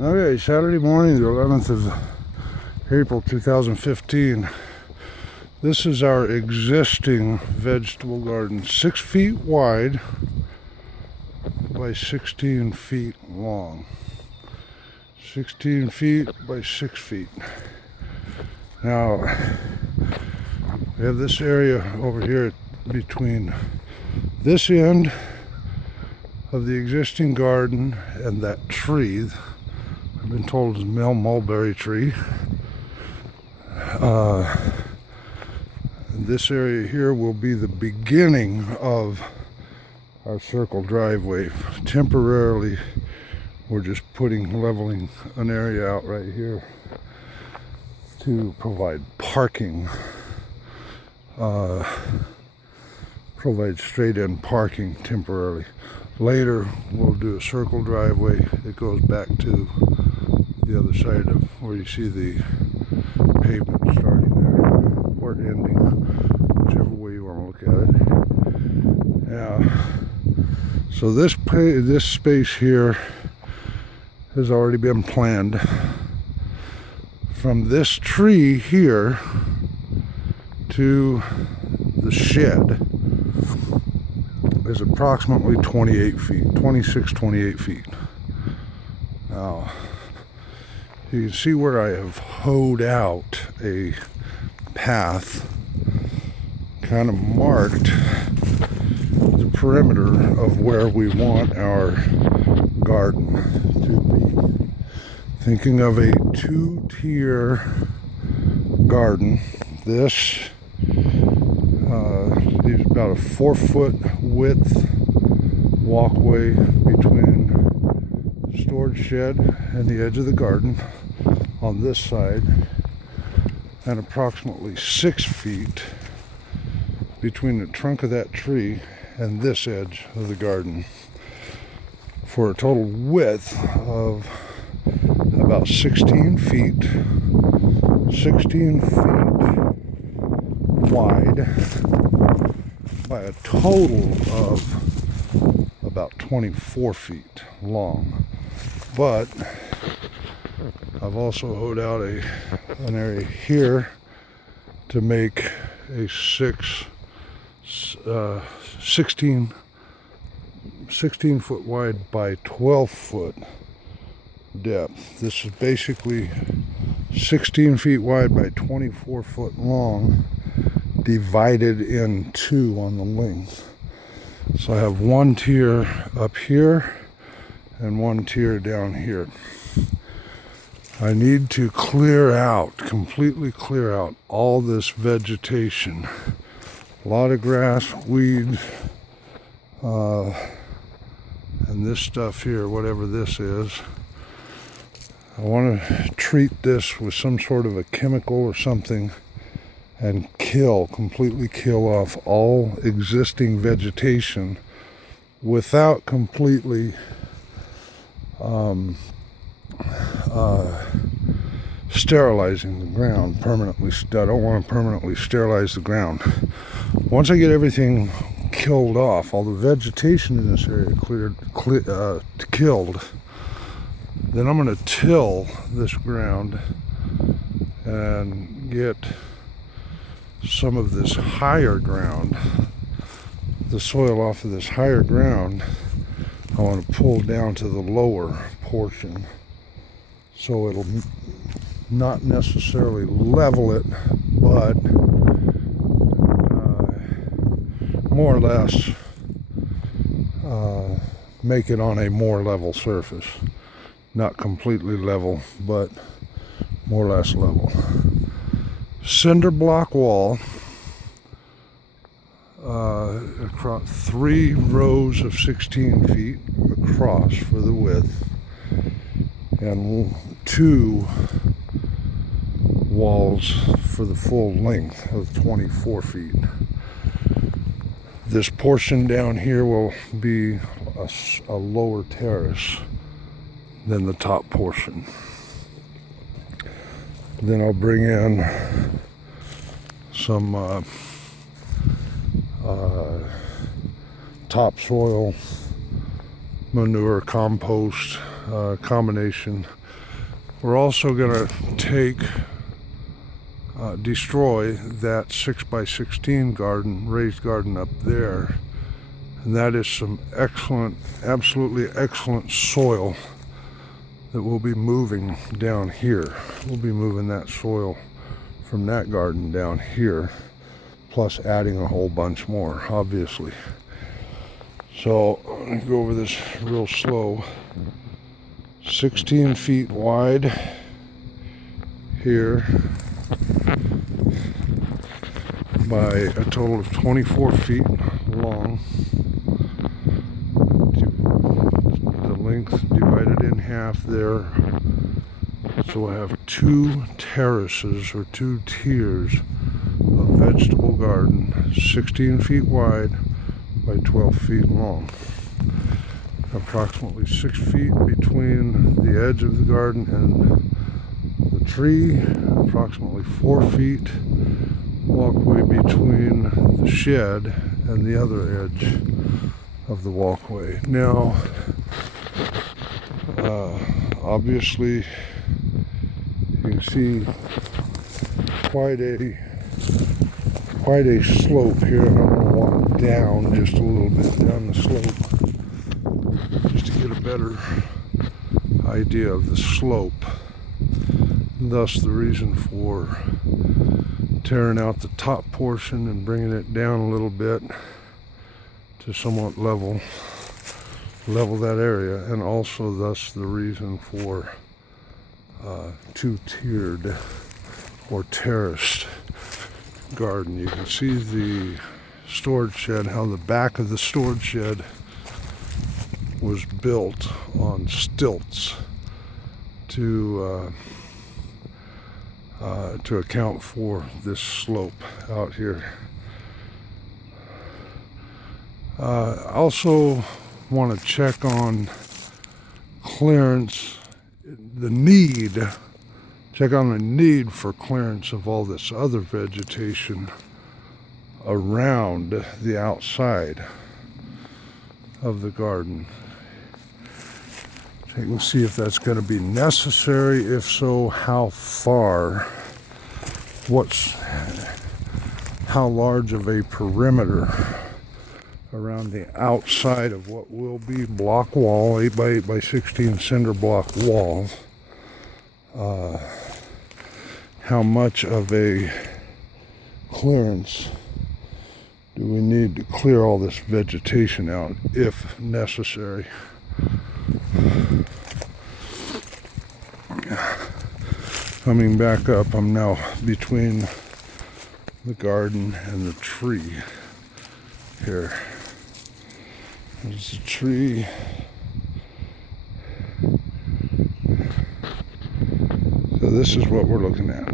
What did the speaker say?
Okay, Saturday morning, the 11th of April 2015. This is our existing vegetable garden, 6 feet wide by 16 feet long. 16 feet by 6 feet. Now, we have this area over here between this end of the existing garden and that tree. I've been told it's a mulberry tree. This area here will be the beginning of our circle driveway. Temporarily, we're just leveling an area out right here to provide parking, provide straight-in parking temporarily. Later, we'll do a circle driveway that goes back to the other side of where you see the pavement starting there, or ending, whichever way you want to look at it. Yeah. So this space here has already been planned. From this tree here to the shed is approximately 28 feet, 26, 28 feet. Now, you can see where I have hoed out a path, kind of marked the perimeter of where we want our garden to be. Thinking of a 2-tier garden. This leaves about a 4-foot width walkway between the storage shed and the edge of the garden on this side, and approximately 6 feet between the trunk of that tree and this edge of the garden, for a total width of about 16 feet wide by a total of about 24 feet long. But I've also hoed out an area here to make a 16 foot wide by 12 foot depth. This is basically 16 feet wide by 24 foot long, divided in two on the length. So I have one tier up here and one tier down here. I need to completely clear out all this vegetation. A lot of grass, weeds, and this stuff here, whatever this is. I want to treat this with some sort of a chemical or something and completely kill off all existing vegetation without completely sterilizing the ground permanently. I don't want to permanently sterilize the ground. Once I get everything killed off, all the vegetation in this area killed, then I'm going to till this ground and get some of this higher ground, the soil off of this higher ground. I want to pull down to the lower portion, so it'll not necessarily level it, but more or less make it on a more level surface. Not completely level, but more or less level. Cinder block wall, across 3 rows of 16 feet across for the width, and 2 walls for the full length of 24 feet. This portion down here will be a lower terrace than the top portion. Then I'll bring in some topsoil, manure, compost, combination. We're also going to destroy that 6x16 garden, raised garden up there. And that is some excellent, absolutely excellent soil that we'll be moving down here. We'll be moving that soil from that garden down here, plus adding a whole bunch more, obviously. So I'm going to go over this real slow. 16 feet wide here by a total of 24 feet long. The length divided in half there. So we'll have two terraces or two tiers of vegetable garden, 16 feet wide by 12 feet long. Approximately 6 feet between the edge of the garden and the tree, approximately 4 feet walkway between the shed and the other edge of the walkway. Now, obviously, you can see quite a slope here, and I'm going to walk down just a little bit down the slope just to get a better idea of the slope. Thus the reason for tearing out the top portion and bringing it down a little bit to somewhat level that area, and also thus the reason for two-tiered or terraced garden. You can see the storage shed, how the back of the storage shed was built on stilts to account for this slope out here. I also want to check on clearance, check on the need for clearance of all this other vegetation around the outside of the garden. Check and see if that's going to be necessary. If so, how far? How large of a perimeter around the outside of what will be block wall, 8x8x16 cinder block wall. How much of a clearance do we need to clear all this vegetation out if necessary? Coming back up, I'm now between the garden and the tree here. There's the tree. So this is what we're looking at.